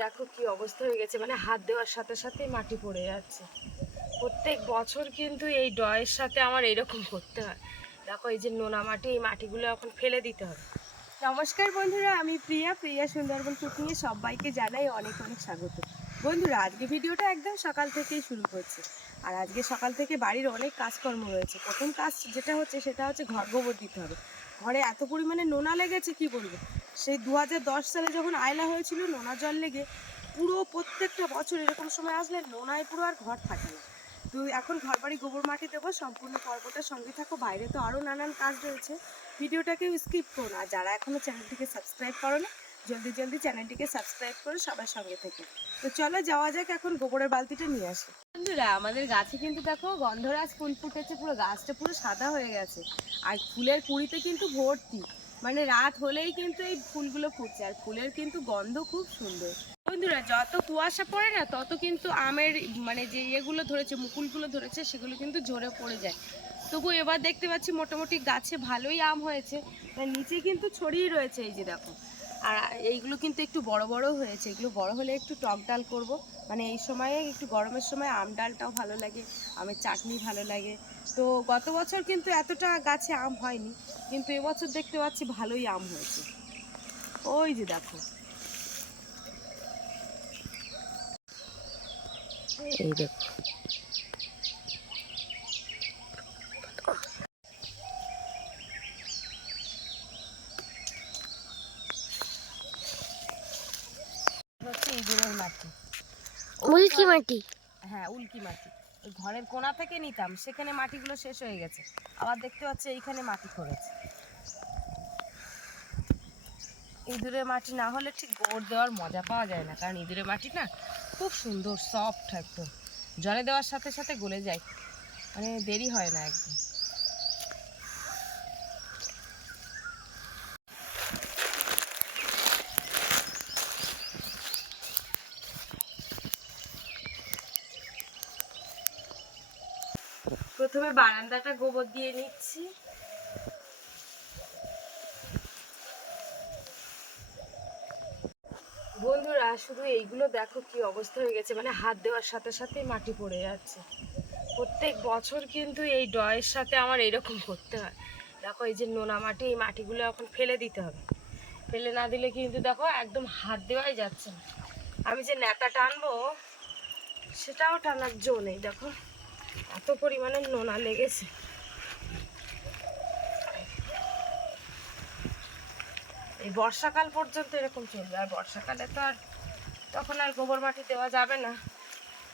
দেখো কি অবস্থা হয়ে গেছে। মানে হাত দেওয়ার সাথে সাথে মাটি পড়ে যাচ্ছে। প্রত্যেক বছর কিন্তু এই ডয়ের সাথে আমার এরকম করতে হয়। দেখো এই যে নোনা মাটি, এই মাটিগুলো এখন ফেলে দিতে হবে। নমস্কার বন্ধুরা, আমি প্রিয়া। প্রিয়া সুন্দরবন কুকিংয়ে সবাইকে জানাই অনেক অনেক স্বাগত। বন্ধুরা, আজকে ভিডিওটা একদম সকাল থেকেই শুরু করছে আর আজকে সকাল থেকে বাড়ির অনেক কাজকর্ম রয়েছে। প্রথম কাজ যেটা হচ্ছে, সেটা হচ্ছে ঘর গোবর দিতে হবে। ঘরে এত পরিমাণে নোনা লেগেছে, কি বলব? সেই দু হাজার দশ সালে যখন আয়লা হয়েছিল, নোনা জল লেগে পুরো প্রত্যেকটা বছর এরকম সময় আসলে নোনায় পুরো আর ঘর থাকে না। তো এখন ঘর বাড়ি গোবর মাটি দেবো সম্পূর্ণ পর্বটার সঙ্গে থাকো। বাইরে তো আরও নানান কাজ রয়েছে। ভিডিওটাকেও স্কিপ করো না। যারা এখনও চ্যানেলটিকে সাবস্ক্রাইব করো না, জলদি জলদি চ্যানেলটিকে সাবস্ক্রাইব করে সবার সঙ্গে থেকে। তো চলো যাওয়া যাক এখন গোবরের বালতিটা নিয়ে আসি। বন্ধুরা, আমাদের গাছে কিন্তু দেখো গন্ধরাজ ফুল ফুটেছে, পুরো গাছটা পুরো সাদা হয়ে গেছে। আর ফুলের কুড়িতে কিন্তু ভর্তি। মানে রাত হলেই কিন্তু এই ফুলগুলো ফুটছে, আর ফুলের কিন্তু গন্ধ খুব সুন্দর। বন্ধুরা, যত কুয়াশা পড়ে না, তত কিন্তু আমের মানে যে ইয়েগুলো ধরেছে, মুকুলগুলো ধরেছে, সেগুলো কিন্তু ঝরে পড়ে যায়। তবু এবার দেখতে পাচ্ছি মোটামুটি গাছে ভালোই আম হয়েছে নিচে কিন্তু ছড়িয়ে রয়েছে, এই যে দেখো। আর এইগুলো কিন্তু একটু বড় বড় হয়েছে। এগুলো বড় হলে একটু টক ডাল করব। মানে এই সময়ে একটু গরমের সময় আম ডালটাও ভালো লাগে, আমের চাটনি ভালো লাগে। তো গত বছর কিন্তু এতটা গাছে আম হয়নি, কিন্তু এবছর দেখতে পাচ্ছি ভালোই আম হয়েছে। ওই যে দেখো। এই দেখো হচ্ছে ইঁদুরের মাটি। উল্কি মাটি। হ্যাঁ উল্কি মাটি। ওই ঘরের কোণা থেকে নিতাম সেখানে মাটিগুলো শেষ হয়ে গেছে। আবার দেখতে পাচ্ছি এইখানে মাটি করেছে ইঁদুরের মাটি না হলে ঠিক গোবর দেওয়ার মজা পাওয়া যায় না কারণ ইঁদুরের মাটি না খুব সুন্দর সফট একদম। জলে দেওয়ার সাথে সাথে গলে যায়। মানে দেরি হয় না একদম। প্রথমে বারান্দাটা গোবর দিয়ে নিচ্ছি। বন্ধুরা, শুধু এইগুলো দেখো কি অবস্থা হয়ে গেছে। মানে হাত দেওয়ার সাথে সাথে মাটি পড়ে যাচ্ছে। প্রত্যেক বছর কিন্তু এই ডয়ের সাথে আমার এরকম করতে হয়। দেখো, এই যে নোনা মাটি, এই মাটিগুলো এখন ফেলে দিতে হবে। ফেলে না দিলে কিন্তু দেখো একদম হাত দেওয়াই যাচ্ছে না। আমি যে নেতা টানবো সেটাও টানার জো নেই, দেখো। এত পরিমাণে নোনা লেগেছে। এই বর্ষাকাল পর্যন্ত এরকম চলবে, আর বর্ষাকালে তো আর তখন আর গোবর মাটি দেওয়া যাবে না।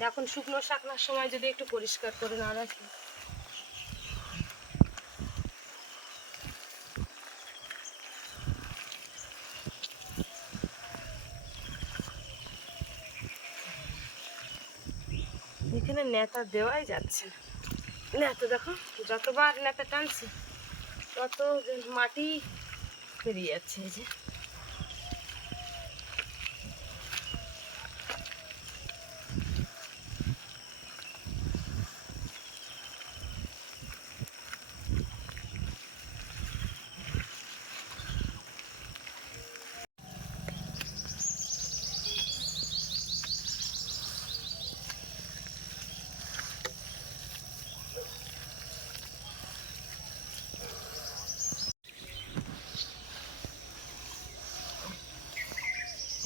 এখন শুকনো শাকনার সময় যদি একটু পরিষ্কার করে না রাখি এখানে নেতা দেওয়াই যাচ্ছে না। নেতা দেখো, যতবার নেতা টানছি, তত মাটি বেরিয়ে যাচ্ছে এই যে।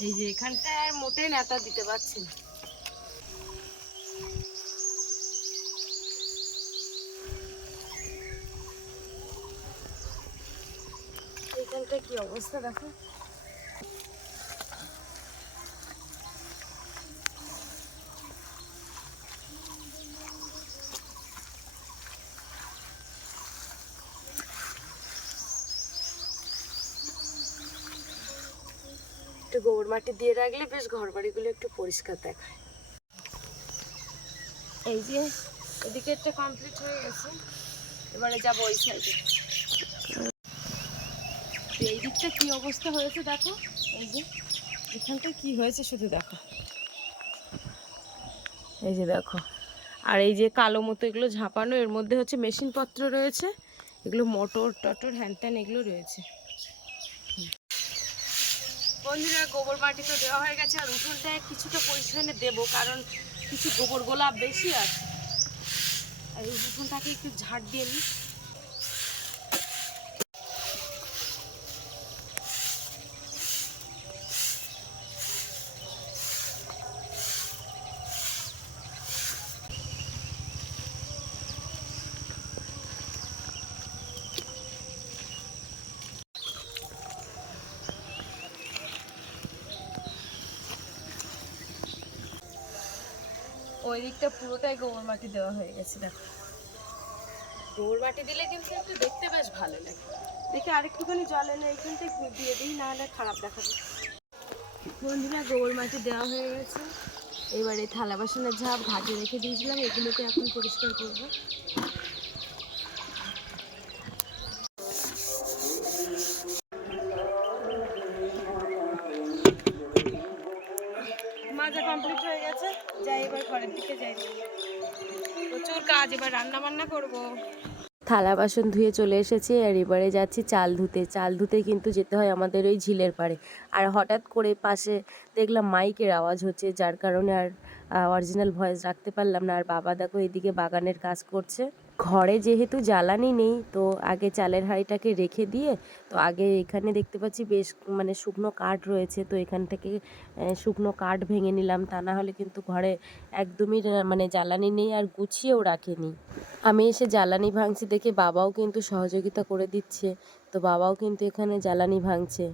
এই যে এখানটায় মোটেই নেতা দিতে পারছি না। এখানটা কি অবস্থা দেখো? গোবর মাটি দিয়ে রাখলে বেশ ঘর বাড়িগুলো একটু পরিষ্কার দেখায়। এই যে, এদিকে একটা কমপ্লিট হয়ে গেছে। এবারে যাব ওই সাইডে এই দিকটা কি অবস্থা হয়েছে দেখো? এই যে এখানটা কি হয়েছে শুধু দেখো। এই যে দেখো। আর এই যে কালো মতো এগুলো ঝাঁপানো, এর মধ্যে হচ্ছে মেশিনপত্র রয়েছে। এগুলো মোটর টটর হ্যান এগুলো রয়েছে। বন্ধুরা, গোবর মাটি তো দেওয়া হয়ে গেছে, আর উঠোনটায় কিছুটা পরিশ্রমে দেব, কারণ কিছু গোবর গোলাপ বেশি আছে। আর উঠোনটাকে একটু ঝাড় দিয়ে নিই ওই দিকটা পুরোটাই গোবর মাটি দেওয়া হয়ে গেছে দেখো। গোবর মাটি দিলে কিন্তু একটু দেখতে বেশ ভালো লাগে। দেখে আরেকটুখানি জল এনে এইখানটা দিয়ে দিই নাহলে খারাপ দেখাবে। বন্ধুরা গোবর মাটি দেওয়া হয়ে গেছে। এবারে থালা বাসনের ঝাপ ঘাটে রেখে দিয়েছিলাম এগুলোকে এখন পরিষ্কার করব। কাজ, এবার রান্না বান্না করব। থালা বাসন ধুয়ে চলে এসেছি, আর এবারে যাচ্ছি চাল ধুতে। চাল ধুতে কিন্তু যেতে হয় আমাদের ওই ঝিলের পাড়ে। আর হঠাৎ করে পাশে দেখলাম মাইকের আওয়াজ হচ্ছে, যার কারণে আর অরিজিনাল ভয়েস রাখতে পারলাম না। আর বাবা দেখো এদিকে বাগানের কাজ করছে। ঘরে যেহেতু জ্বালানি নেই, তো আগে চালের হাঁড়িটাকে রেখে দিয়ে, তো আগে এখানে দেখতে পাচ্ছি বেশ মানে শুকনো কাঠ রয়েছে, তো এখান থেকে শুকনো কাঠ ভেঙে নিলাম। তা না হলে কিন্তু ঘরে একদমই মানে জ্বালানি নেই আর গুছিয়েও রাখেনি। আমি এসে জ্বালানি ভাঙছি দেখে বাবাও কিন্তু সহযোগিতা করে দিচ্ছে, তো বাবাও কিন্তু এখানে জ্বালানি ভাঙছে।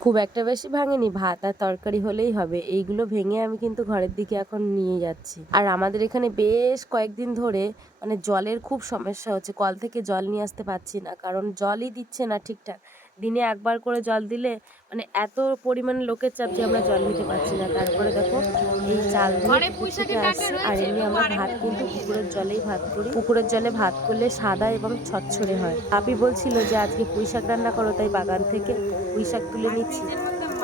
খুব একটা বেশি ভাঙেনি, ভাত আর তরকারি হলেই হবে। এইগুলো ভেঙে আমি কিন্তু ঘরের দিকে এখন নিয়ে যাচ্ছি। আর আমাদের এখানে বেশ কয়েকদিন ধরে মানে জলের খুব সমস্যা হচ্ছে, কল থেকে জল নিয়ে আসতে পারছি না, কারণ জলই দিচ্ছে না ঠিকঠাক। দিনে একবার করে জল দিলে মানে এত পরিমাণে লোকের চাপ যে আমরা জল নিতে পারছি না। তারপরে দেখো এই চাল দিয়ে আসছে আর এমনি আমরা ভাত কিন্তু পুকুরের জলেই ভাত করি। পুকুরের জলে ভাত করলে সাদা এবং ছচ্ছরে হয়। আপি বলছিল যে আজকে পুঁই শাক রান্না করো তাই বাগান থেকে পুঁই শাক তুলে নিচ্ছি।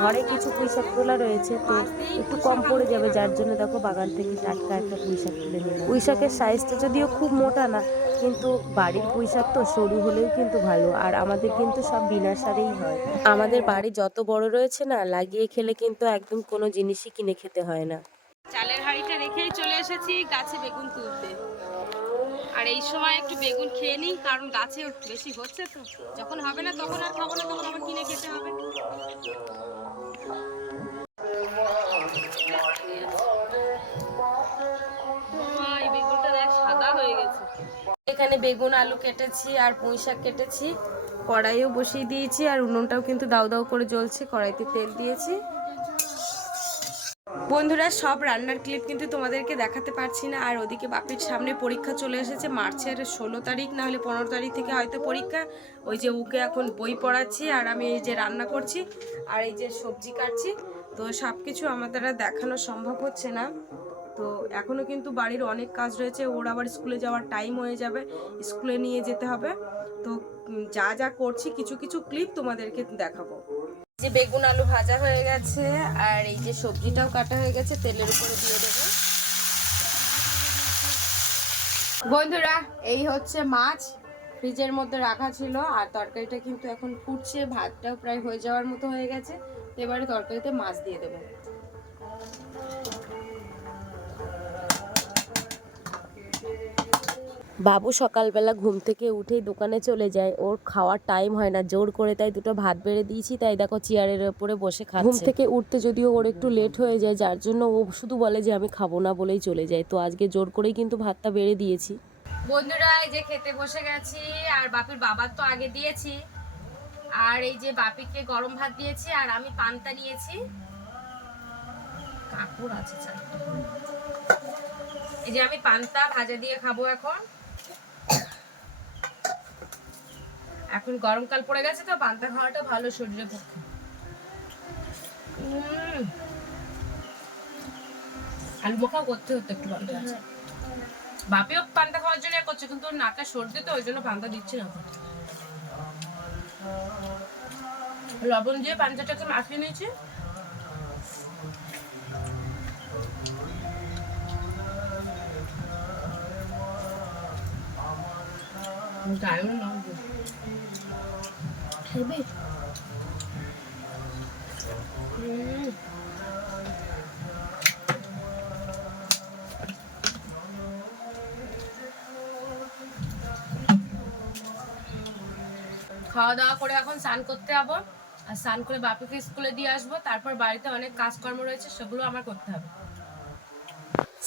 ঘরে কিছু পুঁই শাক তোলা রয়েছে, তো একটু কম পড়ে যাবে। যার জন্য দেখো বাগান থেকে টাটকা একটা পুঁই শাক তুলে নিলাম। পুঁই শাকের সাইজটা যদিও খুব মোটা না, কিন্তু বাড়ির পুঁইশাক তো সরু হলেও কিন্তু ভালো, আর আমাদের কিন্তু সব বিনা সারেই হয়। আমাদের বাড়ি যত বড় রয়েছে না, লাগিয়ে খেলে কিন্তু একদম কোনো জিনিসই কিনে খেতে হয় না। চালের হাঁড়িটা রেখেই চলে এসেছি গাছে বেগুন তুলতে। আর এই সময় একটু বেগুন খেয়ে নিই, কারণ গাছে বেশি হচ্ছে তো। যখন হবে না তখন আর খাব না, তখন আবার কিনে খেতে হবে। এখানে বেগুন, আলু কেটেছি আর পুঁই শাক কেটেছি। কড়াইও বসিয়ে দিয়েছি আর উনুনটাও কিন্তু দাউ দাউ করে জ্বলছে, কড়াইতে তেল দিয়েছি। বন্ধুরা, সব রান্নার ক্লিপ কিন্তু তোমাদেরকে দেখাতে পারছি না। আর ওদিকে বাপির সামনে পরীক্ষা চলে এসেছে, মার্চের ষোলো তারিখ না হলে পনেরো তারিখ থেকে হয়তো পরীক্ষা। ওই যে ওকে এখন বই পড়াচ্ছি, আর আমি এই যে রান্না করছি, আর এই যে সবজি কাটছি। তো সব কিছু আমার দ্বারা দেখানো সম্ভব হচ্ছে না। তো এখনও কিন্তু বাড়ির অনেক কাজ রয়েছে, ওর আবার স্কুলে যাওয়ার টাইম হয়ে যাবে, স্কুলে নিয়ে যেতে হবে। তো যা যা করছি, কিছু কিছু ক্লিপ তোমাদেরকে দেখাবো। যে বেগুন আলু ভাজা হয়ে গেছে, আর এই যে সবজিটাও কাটা হয়ে গেছে, তেলের উপরে দিয়ে দেবো। বন্ধুরা, এই হচ্ছে মাছ। ফ্রিজের মধ্যে রাখা ছিল, আর তরকারিটা কিন্তু এখন ফুটছে, ভাতটাও প্রায় হয়ে যাওয়ার মতো হয়ে গেছে। এবারে তরকারিতে মাছ দিয়ে দেবো। বাবু সকালবেলা ঘুম থেকে উঠেই দোকানে চলে যায়। ওর খাওয়ার টাইম হয় না জোর করে তাই দুটো ভাত বেড়ে দিয়েছি তাই দেখো চেয়ারের ওপরে বসে খাচ্ছে। ঘুম থেকে উঠতে যদিও ওর একটু লেট হয়ে যায় যার জন্য ও শুধু বলে যে আমি খাব না বলেই চলে যায়। তো আজকে জোর করেই কিন্তু ভাতটা বেড়ে দিয়েছি। বন্ধুরা এই যে খেতে বসে গেছি আর বাপির বাবার তো আগে দিয়েছি। আর এই যে বাপিকে গরম ভাত দিয়েছি আর আমি পান্তা নিয়েছি। কাকুর আছে। এই যে আমি পান্তা ভাজা দিয়ে খাব এখন। এখন গরমকাল পড়ে গেছে তো, পান্তা খাওয়াটা ভালো শরীরের পক্ষে। আলু মাখাও করতে হতো একটু পান্তা বাপিও পান্তা খাওয়ার জন্য করছে, কিন্তু ওর নাকে সর্দি তো, ওই জন্য পান্তা দিচ্ছি না লবণ দিয়ে পান্তাটাকে মাখিয়ে নিয়েছি। দারুণ লবণ খাইবে খাওয়া দাওয়া করে এখন স্নান করতে যাব। আর স্নান করে বাপিকে স্কুলে দিয়ে আসব। তারপর বাড়িতে অনেক কাজকর্ম রয়েছে, সেগুলো আমার করতে হবে।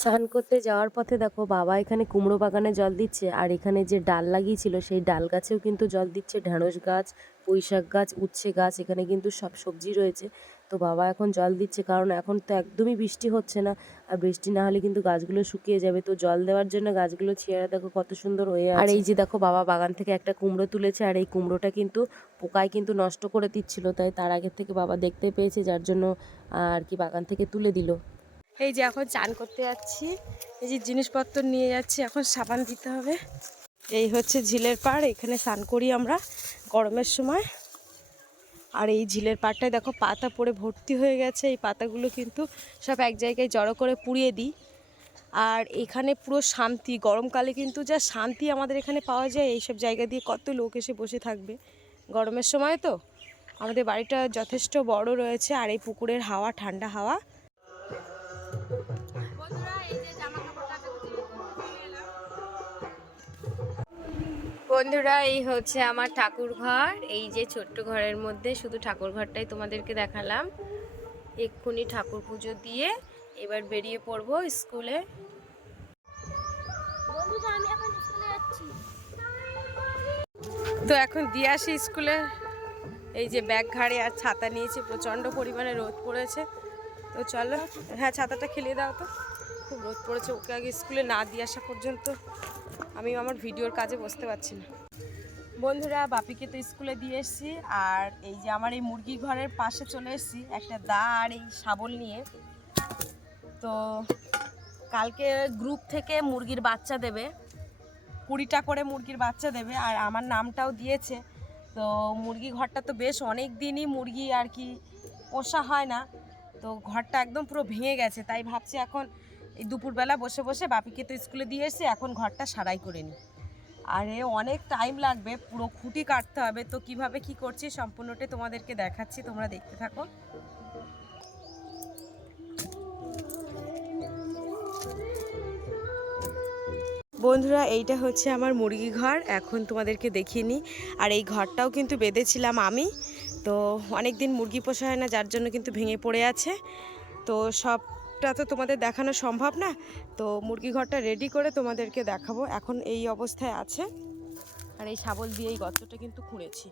স্নান করতে যাওয়ার পথে দেখো বাবা এখানে কুমড়ো বাগানে জল দিচ্ছে আর এখানে যে ডাল লাগিয়েছিল সেই ডাল গাছেও কিন্তু জল দিচ্ছে। ঢ্যাঁড়স গাছ পুঁইশাক গাছ উচ্ছে গাছ এখানে কিন্তু সব সবজি রয়েছে। তো বাবা এখন জল দিচ্ছে কারণ এখন তো একদমই বৃষ্টি হচ্ছে না আর বৃষ্টি না হলে কিন্তু গাছগুলো শুকিয়ে যাবে। তো জল দেওয়ার জন্য গাছগুলো চেয়ারা দেখো কত সুন্দর হয়ে আর এই যে দেখো বাবা বাগান থেকে একটা কুমড়ো তুলেছে আর এই কুমড়োটা কিন্তু পোকায় কিন্তু নষ্ট করে দিচ্ছিল। তাই তার আগের থেকে বাবা দেখতে পেয়েছে যার জন্য আর কি বাগান থেকে তুলে দিল। এই যে এখন চান করতে যাচ্ছি। এই যে জিনিসপত্র নিয়ে যাচ্ছি, এখন সাবান দিতে হবে। এই হচ্ছে ঝিলের পাড়, এখানে স্নান করি আমরা গরমের সময়। আর এই ঝিলের পাড়টায় দেখো পাতা পড়ে ভর্তি হয়ে গেছে, এই পাতাগুলো কিন্তু সব এক জায়গায় জড়ো করে পুড়িয়ে দিই। আর এখানে পুরো শান্তি, গরমকালে কিন্তু যা শান্তি আমাদের এখানে পাওয়া যায়, এইসব জায়গা দিয়ে কত লোক এসে বসে থাকবে। গরমের সময় তো আমাদের বাড়িটা যথেষ্ট বড় রয়েছে, আর এই পুকুরের হাওয়া, ঠান্ডা হাওয়া। বন্ধুরা এই হচ্ছে আমার ঠাকুর ঘর এই যে ছোট্ট ঘরের মধ্যে শুধু ঠাকুর ঘরটাই তোমাদেরকে দেখালাম। এক্ষুনি ঠাকুর পুজো দিয়ে এবার বেরিয়ে পড়ব স্কুলে। তো এখন দিয়ে আসি স্কুলে। এই যে ব্যাগ ঘাড়ে আর ছাতা নিয়েছি প্রচণ্ড পরিমাণে রোদ পড়েছে। তো চলো হ্যাঁ ছাতাটা খেলিয়ে দাও তো। খুব রোদ পড়েছে ওকে আগে স্কুলে না দিয়ে আসা পর্যন্ত। আমি আমার ভিডিওর কাজে বসতে পারছি না। বন্ধুরা, বাপিকে তো স্কুলে দিয়ে এসেছি আর এই যে আমার এই মুরগি ঘরের পাশে চলে এসেছি একটা দা আর এই শাবল নিয়ে। তো কালকে গ্রুপ থেকে মুরগির বাচ্চা দেবে, কুড়িটা করে মুরগির বাচ্চা দেবে আর আমার নামটাও দিয়েছে। তো মুরগি ঘরটা তো বেশ অনেক দিনই মুরগি আর কি পোষা হয় না, তো ঘরটা একদম পুরো ভেঙে গেছে, তাই ভাবছি এখন এই দুপুরবেলা বসে বসে বাপিকে তো স্কুলে দিয়ে এসে এখন ঘরটা সারাই করে নিই আর, অনেক টাইম লাগবে, পুরো খুঁটি কাটতে হবে, তো কীভাবে কি করছি সম্পূর্ণটাই তোমাদেরকে দেখাচ্ছি, তোমরা দেখতে থাকো। বন্ধুরা, এইটা হচ্ছে আমার মুরগি ঘর, এখন তোমাদেরকে দেখিয়ে নিই আর এই ঘরটাও কিন্তু বেঁধেছিলাম আমি, তো অনেক দিন মুরগি পোষা হয় না, যার জন্য কিন্তু ভেঙে পড়ে আছে। তো সবটা তো তোমাদের দেখানো সম্ভব না। তো মুরগি ঘরটা রেডি করে তোমাদেরকে দেখাবো। এখন এই অবস্থায় আছে। আর এই শাবল দিয়ে এই গর্তটা কিন্তু খুঁড়েছি।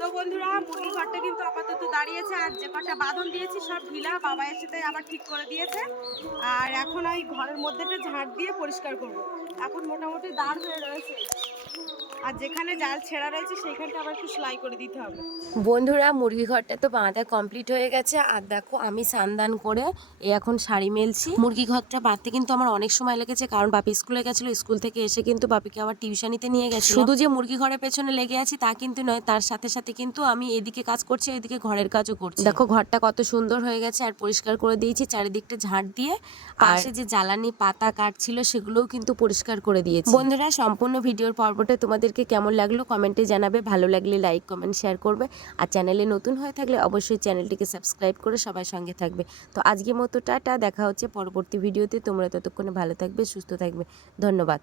তো বন্ধুরা, মুরগি ঘরটা কিন্তু আপাতত দাঁড়িয়েছে। আর যে কটা বাঁধন দিয়েছি সব ঢিলা, বাবা এসে তাই আবার ঠিক করে দিয়েছে। আর এখন ওই ঘরের মধ্যেটা ঝাড় দিয়ে পরিষ্কার করব। এখন মোটামুটি দাঁড় হয়ে রয়েছে। আর যেখানে জাল ছেঁড়া রয়েছে সেইখানটা আবার একটু সেলাই করে দিতে হবে। বন্ধুরা মুরগি ঘরটা তো বাঁধা কমপ্লিট হয়ে গেছে। আর দেখো আমি সান্দান করে এ এখন শাড়ি মেলছি। মুরগি ঘরটা বাঁধতে কিন্তু আমার অনেক সময় লেগেছে কারণ বাপি স্কুলে গেছিল স্কুল থেকে এসে কিন্তু বাপিকে আবার টিউশনিতে নিয়ে গেছে শুধু যে মুরগি ঘরের পেছনে লেগে আছি তা কিন্তু নয় তার সাথে সাথে কিন্তু আমি এদিকে কাজ করছি এদিকে ঘরের কাজও করছি। দেখো ঘরটা কত সুন্দর হয়ে গেছে আর পরিষ্কার করে দিয়েছি চারিদিকটা ঝাড় দিয়ে। পাশে যে জ্বালানি পাতা কাটছিল সেগুলোও কিন্তু পরিষ্কার করে দিয়েছি। বন্ধুরা সম্পূর্ণ ভিডিওর পর্বটা তোমাদেরকে কেমন লাগল কমেন্টে জানাবে। ভালো লাগলে লাইক, কমেন্ট, শেয়ার করবে। আর চ্যানেলে নতুন হয়ে থাকলে অবশ্যই চ্যানেলটিকে সাবস্ক্রাইব করে সবার সঙ্গে থাকবে। তো আজকে মতো টাটা, দেখা হচ্ছে পরবর্তী ভিডিওতে। তোমরা ততক্ষণে ভালো থাকবে, সুস্থ থাকবে। ধন্যবাদ।